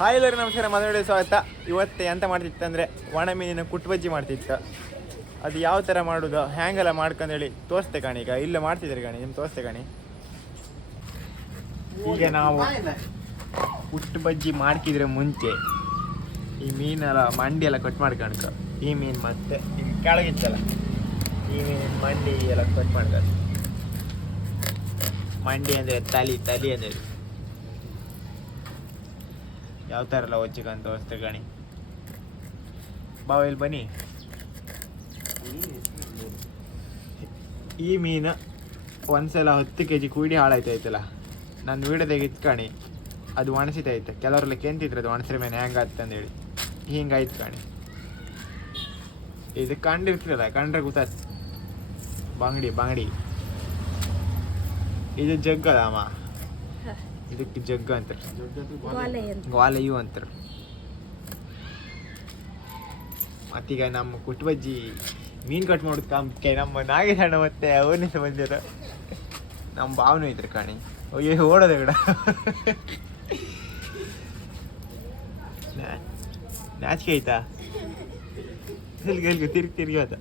Hi ಎಲ್ಲರೂ ನಮಸ್ಕಾರ ಮದುವೆ ಸ್ವಾಗತ. ಇವತ್ತು ಎಂತ ಮಾಡ್ತಿತ್ತು ಅಂದರೆ ಒಣ ಮೀನಿನ ಕುಟ್ಬಜ್ಜಿ ಮಾಡ್ತಿತ್ತು. ಅದು ಯಾವ ಥರ ಮಾಡೋದು ಹ್ಯಾಂಗೆಲ್ಲ ಮಾಡ್ಕೊಂಡೇಳಿ ತೋರಿಸ್ತೆ ಕಾಣಿ ಈಗ. ಇಲ್ಲ ಮಾಡ್ತಿದ್ದಾರೆ ಕಾಣಿ, ನಿಮ್ಗೆ ತೋರಿಸ್ತೆ ಕಾಣಿ. ಈಗ ನಾವು ಕುಟ್ಟು ಬಜ್ಜಿ ಮಾಡ್ಕಿದ್ರೆ ಮುಂಚೆ ಈ ಮೀನೆಲ್ಲ ಮಂಡಿ ಎಲ್ಲ ಕಟ್ ಮಾಡ್ಕೊಳ್ಕ ಈ ಮೀನು ಮತ್ತೆ ಇಲ್ಲಿ ಕೆಳಗಿತ್ತಲ್ಲ ಈ ಮೀನಿನ ಮಂಡಿ ಎಲ್ಲ ಕಟ್ ಮಾಡ್ಕೊಂಡು ಮಂಡಿ ಅಂದರೆ ತಲಿ ತಲಿ ಅಂದರೆ ಯಾವ ಥರ ಎಲ್ಲ ಹೊಚ್ಚಿಕಂತ ವಸ್ತು ಗಣಿ? ಬಾವ ಇಲ್ಲಿ ಬನ್ನಿ. ಈ ಮೀನು ಒಂದ್ಸಲ ಹತ್ತು ಕೆ ಜಿ ಕೂಡಿ ಹಾಳಾಯ್ತಾಯ್ತಲ್ಲ. ನಾನು ವೀಡಿಯೋದಾಗ ಇತ್ಕಣಿ ಅದು ಒಣಸಿತೈತೆ ಕೆಲವರೆಲ್ಲ ಕೆಂತಿದ್ರು, ಅದು ಒಣಸಿರ ಮೇಲೆ ಅಂತಂದೇಳಿ ಹಿಂಗಾಯ್ತು ಕಾಣಿ ಇದು ಕಂಡಿರ್ತದಲ್ಲ, ಕಂಡ್ರೆ ಗೊತ್ತಾಯ್ತು ಬಂಗಡಿ ಬಂಗಡಿ. ಇದು ಜಗ್ಗದ ಅಮ್ಮ ಇದಕ್ಕೆ ಜಗ್ಗ ಅಂತಾರೆ. ಅಂತ. ಗ್ವಾಲೆಯು ಅಂತಾರೆ. ಮತ್ತೀಗ ನಮ್ಮ ಕುಟ್ಬಜ್ಜಿ ಮೀನು ಕಟ್ ಮಾಡೋದು ಕಾಮಕ್ಕೆ ನಮ್ಮ ನಾಗೇಶ್ ಅಣ್ಣ ಮತ್ತೆ ಅವನಿಂದ ಬಂದಿರ. ನಮ್ಮ ಭಾವನೆ ಐತ್ರಿ ಕಾಣಿ. ಅಯ್ಯೋ ಓಡೋದ ಬಿಡ. ನಾ- ನಾಚಿಕೆ ಆಯ್ತಾ? ಎಲ್ಗೆ ತಿರ್ಗಿ ತಿರ್ಗಿ ಹೋದ.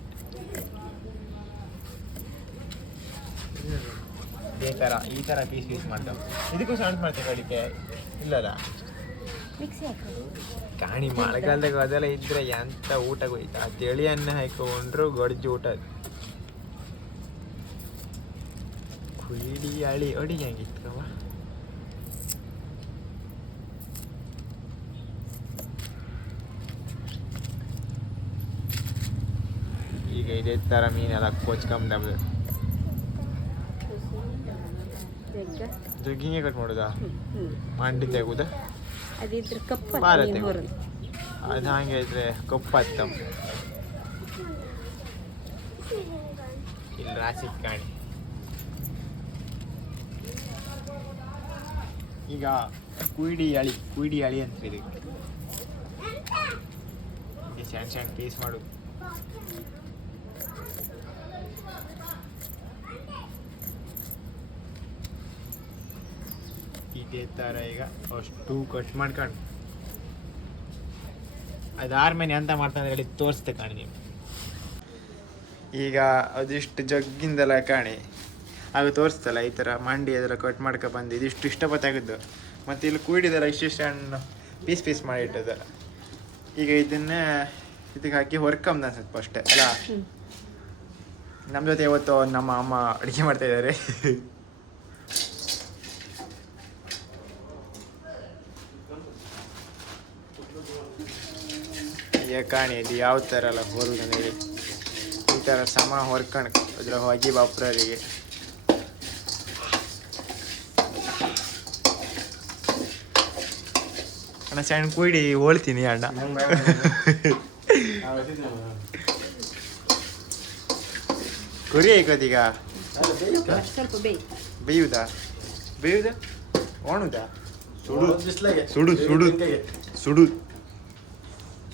ಈ ಥರ ಈ ಥರ ಪೀಸ್ ಪೀಸ್ ಮಾಡ್ತೇವೆ ಇದಕ್ಕೂ ಸಣ್ಣ ಮಾಡ್ತೇವೆ ಅಡಿಕೆ ಇಲ್ಲಲ್ಲ? ಕಾಣಿ ಮಳೆಗಾಲದಾಗ ಅದೆಲ್ಲ ಇದ್ರೆ ಎಂತ ಊಟ ಹೋಯ್ತು ಆ ತಿಳಿ ಅನ್ನ ಹಾಕೊಂಡ್ರು ಗೊಡ್ಜು ಊಟ. ಕುಯ್ಡಿ ಅಳಿ ಅಡಿಗೆ ಹೆಂಗಿತ್ತವ ಈಗ ಇದೇ ಥರ ಮೀನೆಲ್ಲ ಕೊಚ್ಕೊಂಬ ಜಗ್ಗ ಜಗ್ಗಿಂಗೆ ಕಟ್ ಮಾಡೋದಾ? ಮಂಡಿ ತೆಗುದ ಅದಿದ್ರೆ ಕಪ್ಪ ಅದು ಹಾಗೆ ಇದ್ರೆ ಕಪ್ಪತ್ತಮ್ಮ ಇಲ್ಲಿ ರಾಶಿ ಕಾಣಿ. ಈಗ ಕುಯ್ಡಿ ಅಳಿ ಕುಯ್ಡಿ ಅಳಿ ಅಂತ ಇದಕ್ಕೆ ಈ ಸಣ್ಣ ಸಣ್ಣ ಪೀಸ್ ಮಾಡು. ಇದೇ ಥರ ಈಗ ಅಷ್ಟು ಕಟ್ ಮಾಡ್ಕೊಂಡು. ಅದಾದ್ಮೇಲೆ ಎಂತ ಮಾಡ್ತಾನೆ ಹೇಳಿ ತೋರಿಸ್ತೆ ಕಾಣಿ ನೀವು ಈಗ ಅದಿಷ್ಟು ಜಗ್ಗಿಂದೆಲ್ಲ ಕಾಣಿ. ಆಗ ತೋರಿಸ್ತಲ್ಲ ಈ ಥರ ಮಂಡಿ ಅದೆಲ್ಲ ಕಟ್ ಮಾಡ್ಕೊ ಬಂದು ಇದಿಷ್ಟು ಇಷ್ಟಪತ್ತಾಗಿದ್ದು ಮತ್ತು ಇಲ್ಲಿ ಕೂಡಿದೆಲ್ಲ ಇಷ್ಟಿಷ್ಟು ಹಣ್ಣು ಪೀಸ್ ಪೀಸ್ ಮಾಡಿ ಇಟ್ಟದಲ್ಲ ಈಗ ಇದನ್ನೇ ಇದಕ್ಕೆ ಹಾಕಿ ಹೊರ್ಕಂಬ ಅನ್ಸುತ್ತೆ ಅಷ್ಟೇ ಅಲ್ಲ? ನಮ್ಮ ಜೊತೆ ಇವತ್ತು ನಮ್ಮ ಅಮ್ಮ ಅಡುಗೆ ಮಾಡ್ತಾ ಇದ್ದಾರೆ. ಇದು ಯಾವ ಥರ ಎಲ್ಲ ಹೊರಗೆ ನೀಡಿ ಈ ಥರ ಸಮ ಹೊರ್ಕಣ್ ಅದ್ರ ಹೋಗಿ ಬಾಪ್ರರಿಗೆ. ಅಣ್ಣ ಸಣ್ಣ ಕೂಡಿ ಹೋಳ್ತೀನಿ ಅಣ್ಣ. ಕುರಿ ಐಕೋದೀಗ ಬೇಯುದ? ಬೇಯುದ? ಸುಡು ಒಣುದಾ? ಸುಡು. ಬಿಸ್ಲಾಗೆ. ಸುಡು ಸುಡು.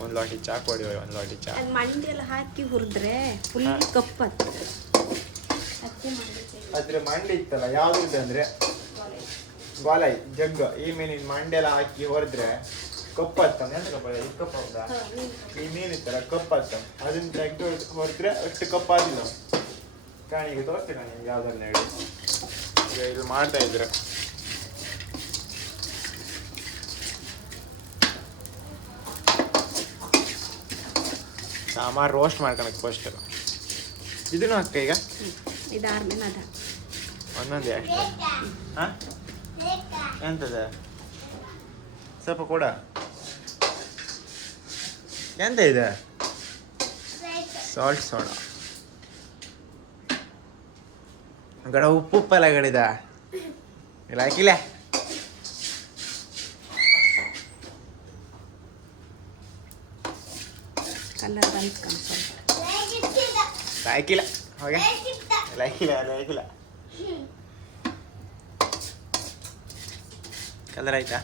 ಒಂದು ಲಾಟಿ ಚಾ ಕೊಡಿ ಒಂದು ಲಾಟಿ ಚಾ. ಅದು ಮಂಡಿ ಎಲ್ಲ ಹಾಕಿ ಹುರಿದ್ರೆ ಫುಲ್ ಕಪ್ಪ ಅದ್ರ ಮಂಡಿ ಇತ್ತಲ್ಲ ಯಾವ್ದು ಅಂದ್ರೆ? ಬಾಲೈ ಜಗ್ಗ. ಈ ಮೀನಿನ ಮಂಡೆಲ್ಲ ಹಾಕಿ ಹೊರದ್ರೆ ಕಪ್ಪತ್ತ ಎಂತ ಕಪ್ಪ ಇದು ಕಪ್ಪ ಹೌದಾ? ಈ ಮೀನ್ ಇತ್ತಲ್ಲ ಕಪ್ಪತ್ತ ಅದನ್ನ ತೆಗೆದು ಹೊರದ್ರೆ ಅಷ್ಟು ಕಪ್ಪಾಗಿಲ್ಲ ಕಾಣಿಗೆ ತೋರಿಸ್ತೀನಿ ನಾನು ಯಾವ್ದನ್ನ ಹೇಳಿ. ಈಗ ಇದು ಮಾಡ್ತಾ ಇದ್ರೆ. ಸಾಂಬಾರು ರೋಸ್ಟ್ ಮಾಡ್ಕೊಳಕ್ಕೆ ಫಸ್ಟ್ ಇದನ್ನು ಹಾಕ್ತ ಈಗ? ಇದಾದ್ಮೇಲೆ ಅದ. ಒಂದೊಂದೇ ಅಷ್ಟೇ ಹಾಂ? ಎಂತದ? ಸ್ವಲ್ಪ ಕೊಡ. ಎಂತ ಇದೆ? ಸಾಲ್ಟ್ ಸೋಡಾ ಗಡ ಉಪ್ಪು ಉಪ್ಪಲ್ಲ ಗಡಿದ? ಇಲ್ಲ ಹಾಕಿಲ್ಲ? ಕಲರ್ ಸ್ವಲ್ಪ ಲಾಯ್ಕಿಲ್ಲ ಹೋಗೆ. ಲಾಯ್ಕಿಲ್ಲ ಲಾಯ್ಕಿಲ್ಲ ಕಲರ್ ಆಯ್ತಾ?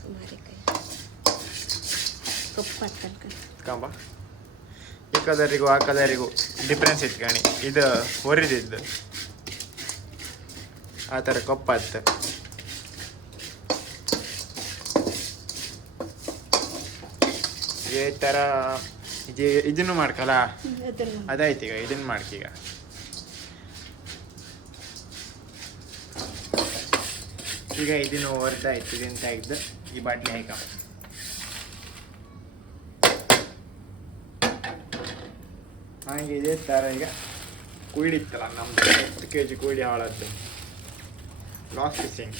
ಸುಮಾರು ಕೈ. ಕಪ್ಪು ಕಂಬ ಈ ಕಲರಿಗೂ ಆ ಕಲರಿಗೂ ಡಿಫ್ರೆನ್ಸ್ ಇತ್ತು ಕಣಿ. ಇದು ಹೊರಿದಿದ್ದು ಆ ಥರ ಕಪ್ಪಾತ್ತು ಈ ಥರ ಇದು ಇದನ್ನು ಮಾಡ್ಕಲ್ಲ ಅದಾಯ್ತು ಈಗ ಇದನ್ನು ಮಾಡ್ಕೀಗ. ಈಗ ಇದನ್ನು ಹೊರ್ತಾ ಇತ್ತು ಇದಂತ ಇದ್ದು? ಈ ಬಾಟ್ಲಿ ಹಾಕ. ಹಾಗೆ ಇದೇ ಥರ ಈಗ ಕುಯ್ಡಿತ್ತಲ್ಲ ನಮ್ದು. ಹತ್ತು ಕೆ ಜಿ ಕುಯ್ಡಿ ಹಾಳದ್ದು. ಲಾಸ್ ಫಿಶಿಂಗ್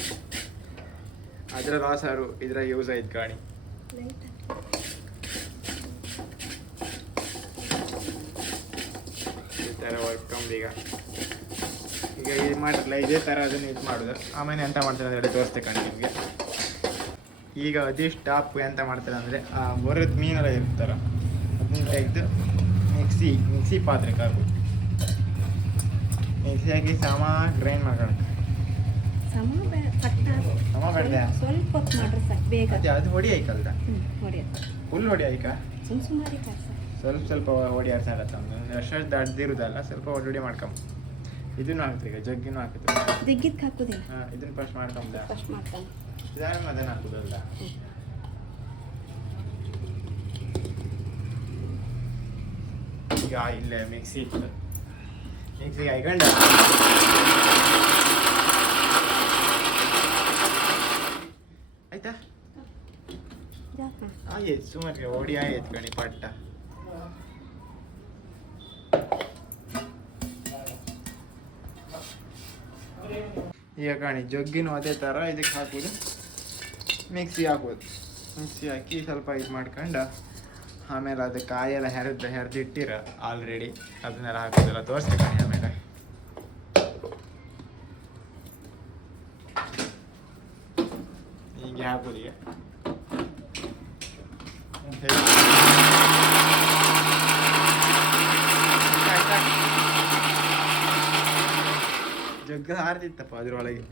ಅದರ ಲಾಸ್ ಆರು ಇದರ ಯೂಸ್ ಆಯ್ತು ಗಾಡಿ ಲೈಟ್ ಈ ಥರ ವರ್ಕ್ ಈಗ ಈಗ ಇದು ಮಾಡಿರಲ್ಲ ಇದೇ ಥರ ಅದನ್ನು ಇದು ಮಾಡೋದು. ಆಮೇಲೆ ಎಂತ ಮಾಡ್ತಾರೆ ಅಂದರೆ ತೋರಿಸ್ತೇ ಕಣ್ ನಿಮಗೆ. ಈಗ ಅದಿಷ್ಟು ಟಾಪ್ ಎಂತ ಮಾಡ್ತಾರೆ ಅಂದರೆ ಆ ಮೊರದ ಮೀನೆಲ್ಲ ಇರ್ತಾರ. ಅದನ್ನ ತೆಗೆದು ಮಿಕ್ಸಿ ಮಿಕ್ಸಿ ಪಾತ್ರೆ ಕಾಕು ಮಿಕ್ಸಿ ಹಾಕಿ ಸಮ ಗ್ರೈಂಡ್ ಮಾಡ್ಕೊಳಕ್ಕೆ ಸಮ ಸ್ವಲ್ಪ ಅದು ಹೊಡಿ ಆಯ್ಕಲ್ದ ಫುಲ್ ಹೊಡಿ ಆಯ್ಕಾ? ಸುಮ್ ಸುಮಾರು ಸ್ವಲ್ಪ ಸ್ವಲ್ಪ ಹೊಡಿಯಾರ ಸಾಕತ್ತ ಒಂದು ವರ್ಷ ದಡ್ದಿರುದಲ್ಲ ಸ್ವಲ್ಪ ಓಡಿ ಹೊಡಿ ಮಾಡ್ಕೊಂಬ. ಇದನ್ನು ಹಾಕ್ತೀವಿ ಈಗ ಜಗ್ಗಿನೂ ಹಾಕ್ತೀವಿ. ಜಗ್ಗಿದ್ ಹಾಕೋದಿಲ್ಲ? ಹಾಂ ಇದನ್ನು ಫಸ್ಟ್ ಮಾಡ್ಕೊಂಬ. ಫಸ್ಟ್ ಇದಾದ್ಮೇಲೆ ಅದನ್ನು ಹಾಕುದಲ್ಲ ಈಗ ಇಲ್ಲೇ ಮಿಕ್ಸಿ ಇತ್ತು. ಮಿಕ್ಸಿಗೆ ಹಾಕೊಂಡ ಆಯ್ತಾ? ಯಾಕೆ? ಆಯ್ತು ಸುಮಾರಿಗೆ ಓಡಿ ಆಯ್ತು ಕಣಿ ಪಟ್ಟ. ಈಗ ಕಾಣಿ, ಜಗ್ಗಿನೂ ಅದೇ ಥರ ಇದಕ್ಕೆ ಹಾಕೋದು. ಮಿಕ್ಸಿ ಹಾಕೋದು. ಮಿಕ್ಸಿ ಹಾಕಿ ಸ್ವಲ್ಪ ಇದು ಮಾಡ್ಕೊಂಡು, ಆಮೇಲೆ ಅದು ಕಾಯೆಲ್ಲ ಹೆರೆದು ಹೆರೆದಿಟ್ಟಿರ ಆಲ್ರೆಡಿ ಅದನ್ನೆಲ್ಲ ಹಾಕೋದೆಲ್ಲ ತೋರಿಸ್ತೆ ಕಣಿ ಆಮೇಲೆ. ಹೀಗೆ ಹಾಕೋದು ಈಗ. ಜಗ್ಗ ಹಾರ್ತಿತ್ತಪ್ಪ ಅದ್ರೊಳಗೆ?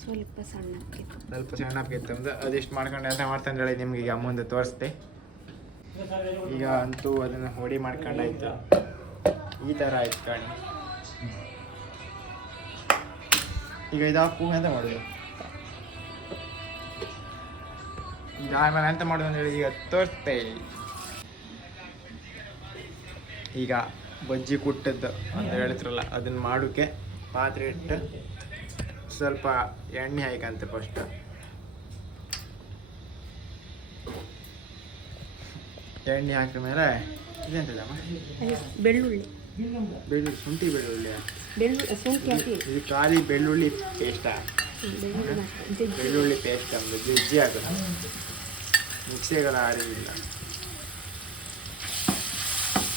ಸ್ವಲ್ಪ ಸಣ್ಣ ಹಾಕಿತ್ತು ಸ್ವಲ್ಪ ಸಣ್ಣ ಆಗಿತ್ತಂದ್ರೆ ಅದೆಷ್ಟು ಮಾಡ್ಕೊಂಡು ಎಂತ ಮಾಡ್ತಾನೆ ಹೇಳಿ ನಿಮ್ಗೆ ಈಗ ಮುಂದೆ ತೋರಿಸ್ತೆ ಈಗ ಅಂತೂ ಅದನ್ನು ಹೊಡಿ ಮಾಡ್ಕೊಂಡಾಯ್ತು. ಈ ಥರ ಆಯ್ತು ಕಾಣಿ. ಈಗ ಇದಾಕು ಅಂತ ಮಾಡೋದು? ಈಗ ಆಮೇಲೆ ಎಂತ ಮಾಡೋದು ಅಂತ ಹೇಳಿ ಈಗ ತೋರಿಸ್ತೆ ಈಗ ಬಜ್ಜಿ ಕುಟ್ಟದ್ದು ಅಂತ ಹೇಳ್ತಿರಲ್ಲ ಅದನ್ನ ಮಾಡೋಕ್ಕೆ ಪಾತ್ರೆ ಇಟ್ಟು ಸ್ವಲ್ಪ ಎಣ್ಣೆ ಹಾಯ್ಕಂತೆ ಫಸ್ಟ್ ಎಣ್ಣೆ ಹಾಕಿದ ಮೇಲೆ ಇದೆಂತದಮ್ಮ? ಬೆಳ್ಳುಳ್ಳಿ. ಬೆಳ್ಳುಳ್ಳಿ ಶುಂಠಿ ಬೆಳ್ಳುಳ್ಳಿ. ಬೆಳ್ಳುಳ್ಳಿ ಶುಂಠಿ ಹಾಕಿ. ಇದು ಖಾಲಿ ಬೆಳ್ಳುಳ್ಳಿ ಪೇಸ್ಟಾ ಬೆಳ್ಳುಳ್ಳಿ ಪೇಸ್ಟ್ ಅಂದ್ರೆ ಜಜ್ಜಿ ಆಗುತ್ತೆ ಮಿಕ್ಸಿಗಳ ಆರಿಲ್ಲ.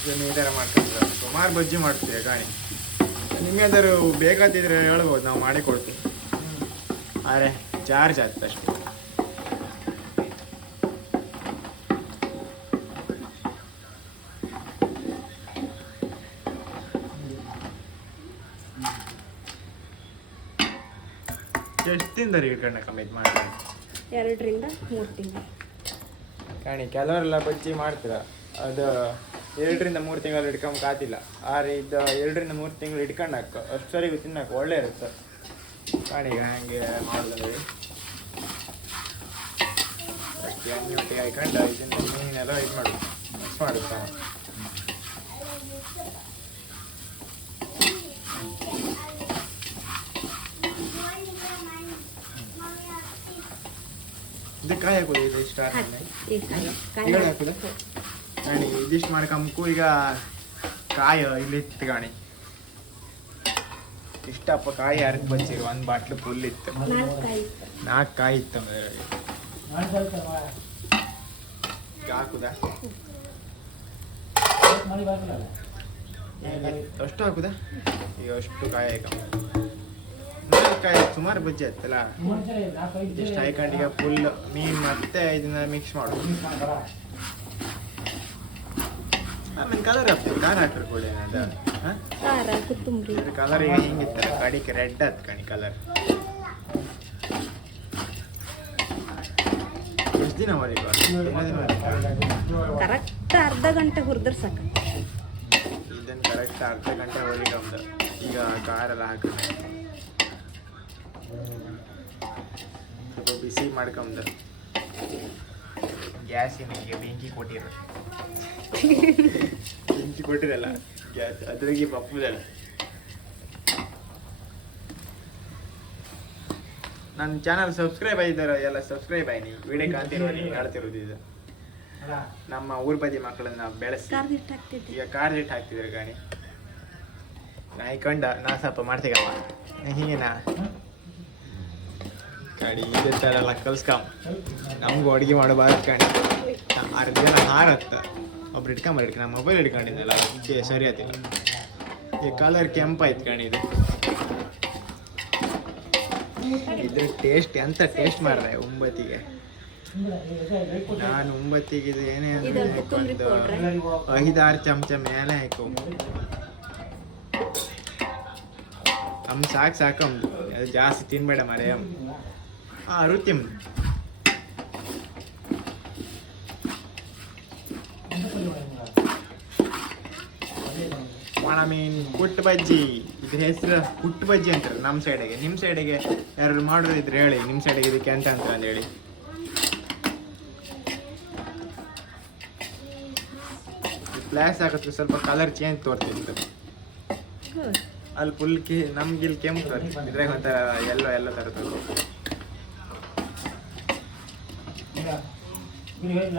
ಇದನ್ನು ಈ ಥರ ಮಾಡ್ತಾರೆ ಸುಮಾರು ಬಜ್ಜಿ ಮಾಡ್ತೀವಿ ಗಾಣಿ? ನಿಮಗೆ ಬೇಗ ಬೇಕಾತಿದ್ರೆ ಹೇಳ್ಬೋದು ನಾವು ಮಾಡಿ ಕೊಡ್ತೀವಿ ಆದರೆ ಚಾರ್ಜ್ ಆಗ್ತದೆ ಅಷ್ಟೇ. ಎಷ್ಟು ತಿಂದರೆ ಇಟ್ಕೊಂಡ ಕಮ್ಮಿ ಮಾಡಿ ಎರಡರಿಂದ ಮೂರು ತಿಂಗಳು. ಕಾಣಿ ಕೆಲವರೆಲ್ಲ ಬಜ್ಜಿ ಮಾಡ್ತೀರಾ? ಅದು ಎರಡರಿಂದ ಮೂರು ತಿಂಗಳು ಹಿಡ್ಕೊಂಬ ಕಾತಿಲ್ಲ ಆದ್ರೆ ಇದು ಎರಡರಿಂದ ಮೂರು ತಿಂಗಳು ಹಿಡ್ಕೊಂಡಾಕ ಅಷ್ಟರಿಗೂ ತಿನ್ನಕ್ಕೆ ಒಳ್ಳೆ ಇರುತ್ತೆ. ಕಾಣಿಗ ಹಂಗೆ ಮಾಡಿದ್ರೆ ಅಷ್ಟೇ ಎಣ್ಣೆ ಒಟ್ಟಿಗೆ ಹಾಕೊಂಡು ಇದನ್ನ ಮೀನೆಲ್ಲ ಇದು ಮಾಡು ಮಿಕ್ಸ್ ಮಾಡುತ್ತಾ? ಇದು ಕಾಯಿ ಹಾಕೋದು ಇದು ಇಷ್ಟ ಆದ್ಮೇಲೆ? ಹಾಕುದಾ? ಗಾಣಿ ಇದಿಷ್ಟು ಮಾಡ್ಕೊಂಬಕು ಈಗ ಕಾಯಿ ಇಲ್ಲಿ ಇತ್ತು ಗಾಣಿ. ಇಷ್ಟಪ್ಪ ಕಾಯಿ ಯಾರಿಗೆ ಬಚ್ಚಿರು? ಒಂದು ಬಾಟ್ಲು ಫುಲ್ ಇತ್ತು. ನಾಲ್ಕು ಕಾಯಿ ಇತ್ತು ಹಾಕುದಾ? ಅಷ್ಟು ಹಾಕುದಾ? ಈಗ ಅಷ್ಟು ಕಾಯಿ ಹಾಕಂಬ ನಾಲ್ಕು ಕಾಯಿ ಸುಮಾರು ಬಜ್ಜಿ ಆಯ್ತಲ್ಲ? ಇಷ್ಟು ಹಾಕೊಂಡು ಈಗ ಫುಲ್ ಮೀನು ಮತ್ತೆ ಇದನ್ನ ಮಿಕ್ಸ್ ಮಾಡು. ಆಮೇಲೆ ಕಲರ್ ಹಾಕ್ತೀವಿ ಖಾರ ಹಾಕ್ರಿ ಕೂಡ ಖಾರ ಕೊತ್ತಂಬರಿ ಕಲರ್ ಈಗ ಹಿಂಗಿತ್ತಲ್ಲ ಕಡಿಕೆ ರೆಡ್ ಆತ್ ಕಣಿ ಕಲರ್ ಎಷ್ಟು ದಿನ ಹೊಲಿಬ ಕರೆಕ್ಟ್ ಅರ್ಧ ಗಂಟೆ ಹುರಿದ್ರೆ ಸಾಕು. ಇದನ್ನು ಕರೆಕ್ಟ್ ಅರ್ಧ ಗಂಟೆ ಹೊಲಿಕಂದ ಈಗ ಖಾರ ಎಲ್ಲ ಹಾಕಿದ ಸ್ವಲ್ಪ ಬಿಸಿ ಮಾಡ್ಕೊಂಬ ಗ್ಯಾಸಿನಿಗೆ ಬೆಂಕಿ ಕೊಟ್ಟಿರ ಬೆಂಕಿ ಕೊಟ್ಟಿರಲ್ಲ ಗ್ಯಾಸ್. ಅದ್ರಾಗೆ ಬಪ್ಪುದಲ್ಲ ನನ್ನ ಚಾನಲ್ ಸಬ್ಸ್ಕ್ರೈಬ್ ಆಗಿದ್ದಾರೆ ಎಲ್ಲ ಸಬ್ಸ್ಕ್ರೈಬ್ ಆಯ್ನಿ. ವಿಡಿಯೋ ಕಾಂತಿ ನೋಡಿ ಕಾಡ್ತಿರೋದು ಇದು. ನಮ್ಮ ಊರ್ ಬದಿ ಮಕ್ಕಳನ್ನ ಬೆಳೆಸಿ. ಈಗ ಕಾರ್ ಜಿಟ್ಟು ಹಾಕ್ತಿದ್ರು ಗಾಣಿ ನಾಯಿ ಕಂಡ ನಾ ಸ್ವಲ್ಪ ಮಾಡ್ತೀಗವ ಹಿಂಗೇನಾ? ಗಾಡಿ ಇದೇ ಥರ ಎಲ್ಲ ಕಲ್ಸ್ಕಂ. ನಮ್ಗೂ ಅಡುಗೆ ಮಾಡಬಾರ್ದು ಕಣಿ. ಅರ್ಧ ಜನ ಹಾರತ್ತ. ಒಬ್ರು ಇಟ್ಕೊಂಬರ್ ಇಟ್ಕ ನಮ್ಮ ಮೊಬೈಲ್ ಹಿಡ್ಕೊಂಡಿದ್ದಲ್ಲ ಅದಕ್ಕೆ ಸರಿ ಆತಿಲ್ಲ. ಈ ಕಲರ್ ಕೆಂಪಾಯ್ತು ಕಣಿ ಇದು. ಇದ್ರ ಟೇಸ್ಟ್ ಎಂತ ಟೇಸ್ಟ್ ಮಾಡ್ರೆ ಒಂಬತ್ತಿಗೆ. ನಾನು ಒಂಬತ್ತಿಗೆ ಇದು ಏನೇ. ಐದಾರು ಚಮಚ ಮೇಲೆ ಹಾಕೋ. ಅಮ್ಮ ಸಾಕು ಸಾಕಮ್ಮ ಅದು ಜಾಸ್ತಿ ತಿನ್ಬೇಡ ಮರೆ. ಆ ರುತಿಮ್ ಒಣ ಮೀನ್ ಕುಟ್ಟು ಬಜ್ಜಿ ಇದ್ರ ಹೆಸರು ಕುಟ್ಟು ಬಜ್ಜಿ ಅಂತಾರೆ ನಮ್ಮ ಸೈಡಿಗೆ ನಿಮ್ಮ ಸೈಡಿಗೆ ಯಾರು ಮಾಡೋದಿದ್ರೆ ಹೇಳಿ ನಿಮ್ಮ ಸೈಡಿಗೆ ಇದಕ್ಕೆ ಅಂತ ಅಂತ ಹೇಳಿ. ಫ್ಲಾಶ್ ಹಾಕಿದ್ರೆ ಸ್ವಲ್ಪ ಕಲರ್ ಚೇಂಜ್ ತೋರ್ತಿತ್ತು. ಅಲ್ಲಿ ಫುಲ್ ಕೆ ನಮ್ಗೆ ಇಲ್ಲಿ ಕೆಂಪು ತೋರಿಸ್ತು ಇದ್ರಾಗ ಒಂಥರ ಎಲ್ಲೋ ಎಲ್ಲ ಥರ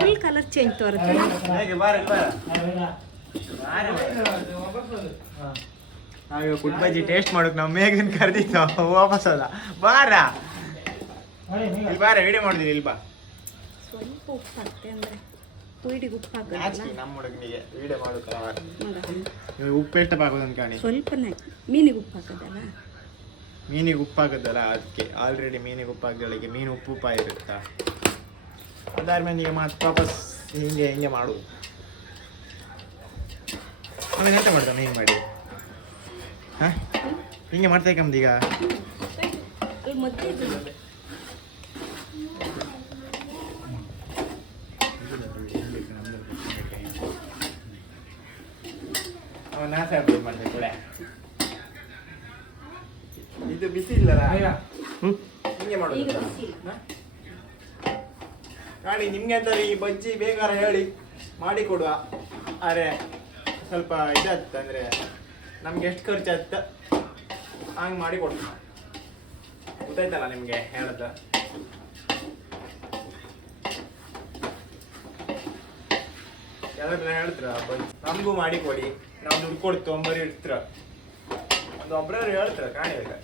ಫುಲ್ ಕಲರ್ ಚೇಂಜ್ ತೋರುತ್ತೆ. ಹೇಗೆ ಬಾರ ಬಾರ. ನಾವೀಗ ಕುಟ್ ಬಜ್ಜಿ ಟೇಸ್ಟ್ ಮಾಡೋಕೆ ನಾವು ಮೇಗನ್ ಕರೆದಿತ್ತು ವಾಪಸ್ ಅಲ್ಲ ಬಾರ. ಇಲ್ಲಿ ಬಾರ ವಿಡಿಯೋ ಮಾಡಿದೀನಿ ಇಲ್ಲಿ ಬಾ. ಸ್ವಲ್ಪ ಉಪ್ಪು ಹಾಕ್ತೆ ಅಂದರೆ ಕುಯ್ಡಿಗೆ ಉಪ್ಪು ಹಾಕಿ ನಮ್ಮ ಹುಡುಗನಿಗೆ ವಿಡಿಯೋ ಮಾಡೋಕಲ್ಲ ಉಪ್ಪು ಎಷ್ಟು ಹಾಕೋದು ಅನ್ಕಾಣಿ ಸ್ವಲ್ಪನೇ ಮೀನಿಗೆ ಉಪ್ಪು ಹಾಕದಲ್ಲ? ಮೀನಿಗೆ ಉಪ್ಪು ಹಾಕೋದಲ್ಲ ಅದಕ್ಕೆ. ಆಲ್ರೆಡಿ ಮೀನಿಗೆ ಉಪ್ಪು ಹಾಕಿದಳಿಗೆ ಮೀನು ಉಪ್ಪು ಉಪ್ಪ ಇರುತ್ತಾ ಅದಾದ್ಮೇಲೆ ಈಗ ಮತ್ತೆ ವಾಪಸ್ ಹಿಂಗೆ ಹಿಂಗೆ ಮಾಡು. ಆಮೇಲೆ ಎಂತ ಮಾಡ್ತಾನೆ ಹಿಂಗೆ ಮಾಡಿ? ಹಾಂ? ಹಿಂಗೆ ಮಾಡ್ತಾ ಈಗ. ಅಲ್ಲಿ ಮಧ್ಯೆ ಇದು ಅವನ ನಾಶ ಆಗ್ಬೋದು ಕೂಡ. ಇದು ಬಿಸಿ ಇಲ್ಲಲ್ಲ? ಹ್ಞೂ ಹಿಂಗೆ ಮಾಡೋದು. ಇಲ್ಲ. ನಿಮ್ಗೆ ಅಂತ ಈ ಬಜ್ಜಿ ಬೇಗಾರ ಹೇಳಿ ಮಾಡಿ ಕೊಡುವ. ಅರೆ ಸ್ವಲ್ಪ ಇದಾಗ್ತ ಅಂದ್ರೆ ನಮ್ಗೆ ಎಷ್ಟು ಖರ್ಚಾಗ್ತ? ಹಂಗೆ ಮಾಡಿ ಕೊಡ್ತೀವಿ ಗೊತ್ತಾಯ್ತಲ್ಲ ನಿಮಗೆ ಹೇಳದ? ಯಾವ್ದಾರ ಹೇಳ್ತೀರ ನಮಗೂ ಮಾಡಿ ಕೊಡಿ. ನಾವು ದುಡ್ಡು ಕೊಡ್ತು ತೊಂಬರಿ ಇಡ್ತಾರ ಒಂದು ಒಬ್ಬರೇ ಹೇಳ್ತಾರ ಕಾಣಿಲ್ಲ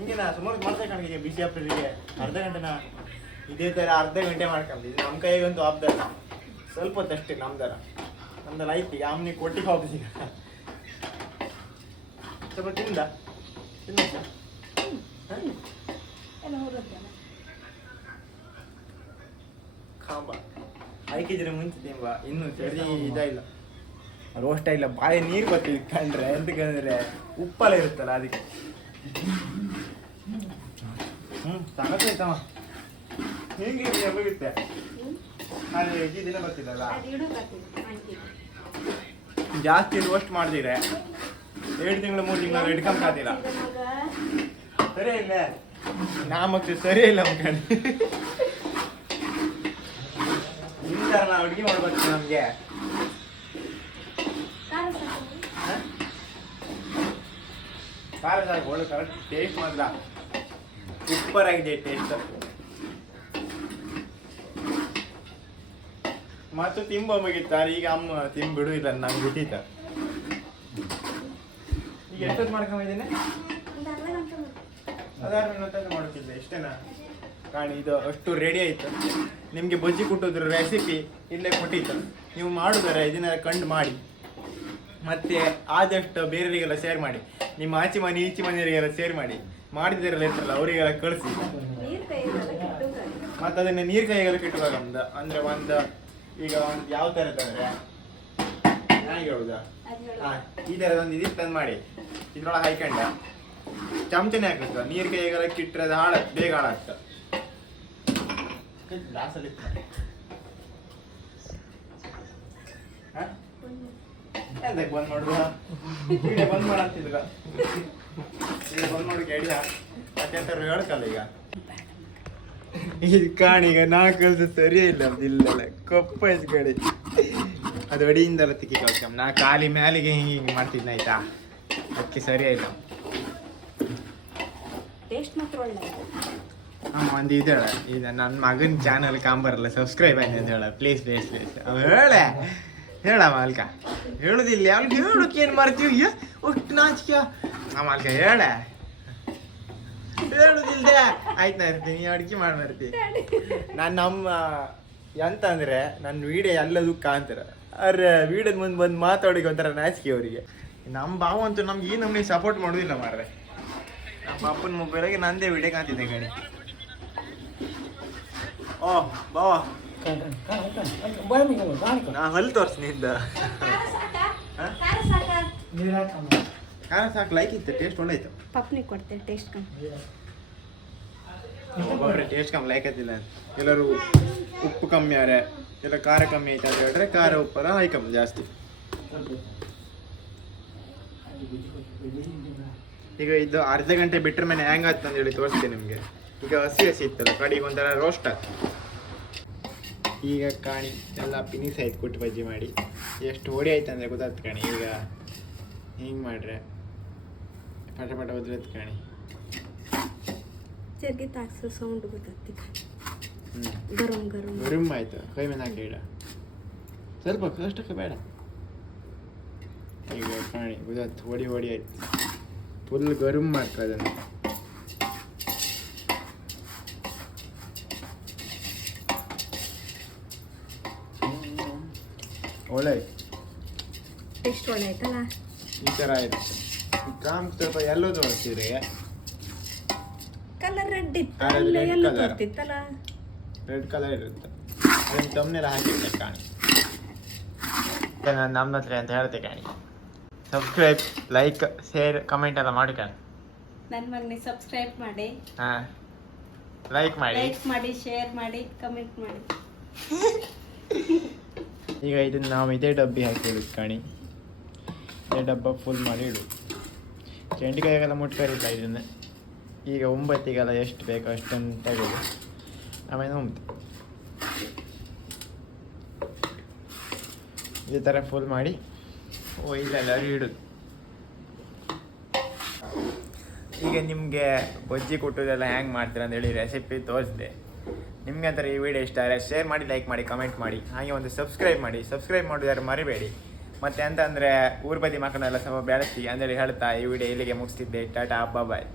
ಹಿಂಗೆ ನಾ ಸುಮಾರು ಮಾಡ್ತಾ ಕಣಗೆ ಬಿಸಿ ಹಾಕ್ತಿದ್ದೀಗೆ ಅರ್ಧ ಗಂಟೆನ ಇದೇ ಥರ ಅರ್ಧ ಗಂಟೆ ಮಾಡ್ಕೊಂಬಿದ್ದು ನಮ್ಮ ಕೈಗಂತೂ ಆಪ್ದಲ್ಲ. ಸ್ವಲ್ಪ ಹೊತ್ತಷ್ಟೇ ನಮ್ದರ ನಮ್ದಲ್ಲ ಐತಿ ಈಗ ಆಮ್ನಿ ಕೊಟ್ಟಿಗೆ ಹೋಗ್ತೀವಿ ಈಗ ಸ್ವಲ್ಪ ತಿಂದ? ಐಕೆ ಕಾಂಬ. ಹಾಕಿದ್ರೆ ಮುಂಚೆ ಬಾ ಇನ್ನು ಸರಿ ಇದಾಗಿಲ್ಲ. ರೋಸ್ಟ್ ಆಗಿಲ್ಲ ಬಾಯಿ ನೀರು ಬರ್ತೀವಿ ಕಂಡ್ರೆ. ಎಂತಕ್ಕಂದ್ರೆ ಉಪ್ಪಲ್ಲ ಇರುತ್ತಲ್ಲ ಅದಕ್ಕೆ. ಹ್ಞೂ ಆಯ್ತಮ್ಮ ಹೇಗೆ ಹೋಗುತ್ತೆ ಅಲ್ಲಿ ಈ ದಿನ ಬರ್ತಿದ್ದಲ್ಲ. ಜಾಸ್ತಿ ರೋಸ್ಟ್ ಮಾಡಿದ್ರೆ ಎರಡು ತಿಂಗಳು ಮೂರು ತಿಂಗಳು ಹಿಡ್ಕೊಂಬಾತಿಲ್ಲ ಸರಿ ಇಲ್ಲ. ನಾಮಕ್ಕೆ ಸರಿ ಇಲ್ಲ ಅನ್ಕಂಡು ನಿಮ್ ಥರ ನಾವು ಅಡುಗೆ ಮಾಡ್ಬೇಕು ನಮಗೆ ಖಾರ ಸಾಕು. ಒಳ್ಳೆ ಕರೆಕ್ಟ್ ಟೇಸ್ಟ್ ಸೂಪರ್ ಆಗಿದೆ ಟೇಸ್ಟ್ ಮತ್ತು ತಿಂಬ ಮುಗಿತಾರೆ. ಈಗ ಅಮ್ಮ ತಿಂಬಿಡು ಇಲ್ಲ ನಂಗೆ ಬಿಟ್ಟಿತ ಈಗ ಎಷ್ಟೊತ್ತು ಮಾಡ್ಕೊಂಡಿದ್ದೀನಿ. ಅದಾದ್ಮೇಲೆ ಮಾಡುತ್ತಿದ್ದೆ ಇಷ್ಟೇನಾ ಕಾಣಿ, ಇದು ಅಷ್ಟು ರೆಡಿ ಆಯ್ತು. ನಿಮಗೆ ಬಜ್ಜಿ ಕೊಟ್ಟಿದ್ರು ರೆಸಿಪಿ ಇಲ್ಲೇ ಕೊಟ್ಟಿತ್ತು ನೀವು ಮಾಡಿದರೆ ಇದನ್ನ ಕಂಡು ಮಾಡಿ. ಮತ್ತೆ ಆದಷ್ಟು ಬೇರೆಯವರಿಗೆಲ್ಲ ಶೇರ್ ಮಾಡಿ. ನಿಮ್ಮ ಆಚೆ ಮನೆ ಈಚೆ ಮನೆಯವರಿಗೆಲ್ಲ ಸೇರ್ ಮಾಡಿ. ಮಾಡಿದಿರಲ್ಲ ಇರ್ತಾರಲ್ಲ ಅವರಿಗೆಲ್ಲ ಕಳಿಸಿ. ಮತ್ತೆ ಅದನ್ನ ನೀರ್ ಕೈಗೆಲ್ಲ ಕೆಟ್ಟುವಾಗ ಒಂದು ಅಂದ್ರೆ ಒಂದು ಈಗ ಒಂದು ಯಾವ ತರ ತಂದ್ರೆ ಹೇಗೆ ಹೇಳುದಾ? ಹಾಂ ಈ ಥರದ ಒಂದು ಇದು ತಂದು ಮಾಡಿ. ಇದ್ರೊಳಗೆ ಹಾಯ್ಕೊಂಡ. ಚಮಚನೆ ಹಾಕುತ್ತ ನೀರ್ ಕೈಗೆಲ್ಲ ಕಿಟ್ಟರೆ ಅದು ಹಾಳ ಬೇಗ ಹಾಳಾಗ್ತ. ಗ್ಲಾಸಲ್ಲಿ ಎಂತಕ್ಕೆ ಬಂದ್ ಮಾಡುವ ವಿಡಿಯೋ ಬಂದ್ ಮಾಡಂತಿದ್ರ ಈಗ ಬಂದ್ ಮಾಡೋಕೆ ಐಡಿಯಾ ಮತ್ತೆ ಎಂತಾರು ಹೇಳ್ಕಲ್ಲ ಈಗ. ಇದು ಕಾಣೀಗ ಸರಿಯೇ ಇಲ್ಲ ಇಲ್ಲ ಕಪ್ಪ ಕಡೆ ಅದು ಅಡಿಯಿಂದಲ್ಲ ತಿಕ್ಕಿ ನಾ ಖಾಲಿ ಮ್ಯಾಲಿಗೆ ಹಿಂಗೆ ಹಿಂಗೆ ಮಾಡ್ತಿದ್ನ ಆಯ್ತಾ? ಅದಕ್ಕೆ ಸರಿ ಇಲ್ಲ. ಅಮ್ಮ ಒಂದು ಇದು ಹೇಳ. ಇದು ನನ್ನ ಮಗನ ಚಾನಲ್ ಕಾಂಬರಲ್ಲ ಸಬ್ಸ್ಕ್ರೈಬ್ ಆಯ್ತು ಅಂತ ಹೇಳ. ಪ್ಲೀಸ್ ಪ್ಲೀಸ್ ಪ್ಲೀಸ್ ಅವ ಹೇಳೆ. ಹೇಳ ಮಾಲ್ಕ. ಹೇಳುದಿಲ್ಲ ಅವ್ನಿಗೆ ಹೇಳಕ್ಕೆ ಏನು ಮಾಡ್ತೀವಿ? ಒಟ್ಟು ನಾಚಿಕೆ. ಆ ಮಾಲ್ಕ, ಹೇಳ. ಹೇಳುದಿಲ್ದೆ. ಆಯ್ತು ನಾ ಇರ್ತೀನಿ ಅಡ್ಗೆ ಮಾಡಿ ಬರ್ತೀನಿ ನಾನು ನಮ್ಮ ಎಂತ ಅಂದ್ರೆ ನನ್ನ ವಿಡಿಯೋ ಎಲ್ಲದೂ ಕಾಂತಾರ ಅರೆ, ವೀಡಿಯೋದ ಮುಂದೆ ಬಂದು ಮಾತಾಡಿಗೆ ಒಂಥರ ನಾಚಿಕೆ ಅವರಿಗೆ. ನಮ್ಮ ಭಾವ ಅಂತೂ ನಮ್ಗೆ ಈ ನಮ್ಗೆ ಸಪೋರ್ಟ್ ಮಾಡೋದಿಲ್ಲ ಮಾರ್ರೆ. ನಮ್ಮ ಅಪ್ಪನ ಮೊಬೈಲಾಗೆ ನಂದೇ ವಿಡಿಯೋ ಕಾಣ್ತಿದ್ದೆ ಗಣಿ ಓ, ಬಾವ. ನಾ ಹಲ್ ತೋರ್ಸ್ನಿದ್ದ ಖಾರ ಸಾಕ ಖಾರ ಸಾಕು. ಲೈಕ್ ಇತ್ತು ಟೇಸ್ಟ್ ಒಳ್ಳೆ ಇತ್ತು ಪಪ್ನಿಗೆ ಕೊಡ್ತೇವೆ ಟೇಸ್ಟ್ ಕಮ್ಮಿ. ಒಬ್ಬೊಬ್ರೆ ಟೇಸ್ಟ್ ಕಮ್ಮಿ ಲೈಕ್ ಆಯ್ತಿಲ್ಲ ಎಲ್ಲರೂ ಉಪ್ಪು ಕಮ್ಮಿ ಆರೆ ಎಲ್ಲ ಖಾರ ಕಮ್ಮಿ ಐತೆ ಅಂತ ಹೇಳಿದ್ರೆ ಖಾರ ಉಪ್ಪರ ಹೈ ಕಮ್ಮಿ ಜಾಸ್ತಿ. ಈಗ ಇದು ಅರ್ಧ ಗಂಟೆ ಬಿಟ್ಟರೆ ಮೇಲೆ ಹ್ಯಾಂಗ್ ಆಯ್ತು ಅಂತ ಹೇಳಿ ತೋರಿಸ್ತೀನಿ ನಿಮಗೆ. ಈಗ ಹಸಿ ಹಸಿ ಇತ್ತಲ್ಲ ಕಡಿಗೆ ಒಂಥರ ರೋಸ್ಟ್ ಆಯ್ತು ಈಗ ಕಾಣಿ ಎಲ್ಲ ಪಿನಿಸ್ ಆಯ್ತು ಕುಟ್ಟು ಬಜ್ಜಿ ಮಾಡಿ. ಎಷ್ಟು ಓಡಿ ಆಯ್ತು ಅಂದರೆ ಗೊತ್ತಾಗ್ತು ಕಾಣಿ ಈಗ ಹಿಂಗೆ ಮಾಡ್ರೆ? ಪಟ ಪಟ ಒದ್ರತ್ ಕಾಣಿ. ಜರ್ಗಿ ತಾಕ್ಸೋ ಸೌಂಡ್ ಗೊತ್ತಾಗ್ತಿ ಗರಂ ಗರಂ ಗರಂ ಆಯ್ತು ಕೈ ಮೇಲೆ ಹಾಕಿ ಇಡ. ಸ್ವಲ್ಪ ಅಷ್ಟಕ್ಕೆ ಬೇಡ. ಈಗ ಕಾಣಿ ಗೊತ್ತಾಯ್ತು ಹೊಡಿ ಹೊಡಿ ಆಯ್ತು. ಫುಲ್ ಗರಮ್ ಮಾಡ್ತಾ ಅದನ್ನು. ಒಳ್ಳೆ ಆಯ್ತು. ಟೇಸ್ಟ್ ಒಳ್ಳೆ ಆಯ್ತಲ್ಲ ಈ ಥರ ಆಯ್ತು ಈ ಕಾಮ್ ಸ್ವಲ್ಪ ಎಲ್ಲೋ ತೋರಿಸ್ತೀರಿ ಕಲರ್ ರೆಡ್ ಇತ್ತು. red ಅಲ್ಲೇ ಎಲ್ಲ colour. ತೋರ್ತಿತ್ತಲ್ಲ? ರೆಡ್ ಕಲರ್ ಇರುತ್ತೆ. ಅದನ್ನು ತಮ್ಮನೆಲ್ಲ ಹಾಕಿರ್ತಾರೆ ಕಾಣಿ. ನಾನು ನಮ್ಮ ಹತ್ರ ಅಂತ ಹೇಳ್ತೆ ಕಾಣಿ. ಸಬ್ಸ್ಕ್ರೈಬ್ ಲೈಕ್ ಶೇರ್ ಕಮೆಂಟ್ ಎಲ್ಲ ಮಾಡಿ ಕಾಣಿ. ನನ್ನ ಮಗನಿಗೆ ಸಬ್ಸ್ಕ್ರೈಬ್ ಮಾಡಿ. ಹಾಂ. ಲೈಕ್ ಮಾಡಿ. ಲೈಕ್ ಮಾಡಿ ಶೇರ್ ಮಾಡಿ ಕಮೆಂಟ್ ಮಾಡಿ. ಈಗ ಇದನ್ನು ನಾವು ಇದೇ ಡಬ್ಬಿ ಹಾಕಿ ಇಟ್ಕಾಣಿ ಕಾಣಿ. ಇದೇ ಡಬ್ಬ ಫುಲ್ ಮಾಡಿ ಇಡು. ಚೆಂಡಿಕಾಯಿಗೆಲ್ಲ ಮುಟ್ಕರಿಲ್ಲ ಇದನ್ನು. ಈಗ ಒಂಬತ್ತಿಗೆಲ್ಲ ಎಷ್ಟು ಬೇಕೋ ಅಷ್ಟನ್ನು ತೆಗೆದು ಆಮೇಲೆ ಉಂಟು. ಇದೇ ಥರ ಫುಲ್ ಮಾಡಿ ಓ ಇಲ್ಲೆಲ್ಲ ಇಡುದು ಈಗ ನಿಮಗೆ ಬಜ್ಜಿ ಕುಟ್ಟೋದೆಲ್ಲ ಹ್ಯಾಂಗೆ ಮಾಡ್ತೀರಾ ಅಂತ ಹೇಳಿ ರೆಸಿಪಿ ತೋರಿಸಿದೆ. ನಿಮ್ಗೆ ಅಂತಾರೆ ಈ ವಿಡಿಯೋ ಇಷ್ಟ ಆದರೆ ಶೇರ್ ಮಾಡಿ ಲೈಕ್ ಮಾಡಿ ಕಮೆಂಟ್ ಮಾಡಿ. ಹಾಗೆ ಒಂದು ಸಬ್ಸ್ಕ್ರೈಬ್ ಮಾಡಿ. ಸಬ್ಸ್ಕ್ರೈಬ್ ಮಾಡೋದಾದ್ರೆ ಮರಿಬೇಡಿ. ಮತ್ತೆ ಅಂತ ಅಂದರೆ ಊರ್ ಬದಿ ಮಕ್ಕಳೆಲ್ಲ ಸ್ವಲ್ಪ ಬೆಳೆಸಿ ಅಂದರೆ ಹೇಳ್ತಾ ಈ ವಿಡಿಯೋ ಇಲ್ಲಿಗೆ ಮುಗಿಸ್ತಿದ್ದೆ. ಟಾಟಾ ಬಾಯ್